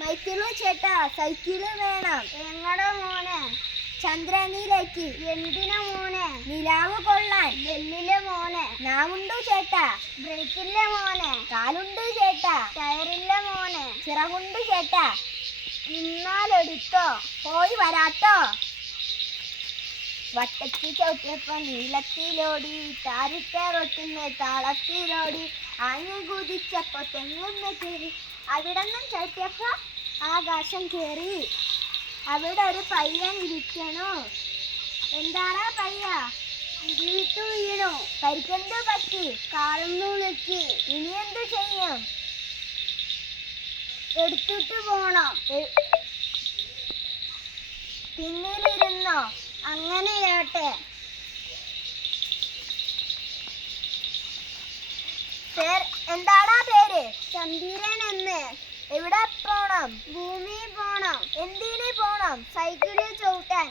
മൈക്കിളു ചേട്ടാ സൈക്കിള് വേണം. എങ്ങടെ മോനെ? ചന്ദ്രനിലേക്ക്. എന്തിനാ മോനെ? നിലാവ് കൊള്ളാൻ. വെള്ളിലെ മോനെ? നാവുണ്ടു ചേട്ടാ. ബ്രേക്കില്ലേ മോനെ? കാലുണ്ട് ചേട്ടാ. ടയറില്ലേ മോനെ? ചിറകുണ്ട് ചേട്ടാ. ഇന്നാലെടുത്തോ? പോയി വരാട്ടോ. വട്ടത്തിൽ ചവിട്ടിയപ്പോ നീളത്തിലോടി, താരിട്ടേറൊട്ടുന്ന താളത്തിലോടി, ആഞ്ഞു കുതിച്ചപ്പോ തെങ്ങുന്ന കയറി, അവിടെന്നും ചവിട്ടിയപ്പോ ആകാശം കയറി. അവിടെ ഒരു പയ്യൻ ഇരിക്കണു. എന്താടാ പയ്യ? വീട്ടു വീണു. പരിക്കെന്തു പറ്റി? കാലൊന്നു ഉളുക്കി. ഇനി എന്തു ചെയ്യും? എടുത്തിട്ട് പോണം. പിന്നിലിരുന്നോ? അങ്ങനെയാട്ടെ. എന്താടാ പേര്? ചന്ദ്രൻ എന്ന്. എവിടെ പോണം? ഭൂമിയിൽ പോണം. എന്തിനു പോണം? സൈക്കിളിൽ ചവിട്ടാൻ.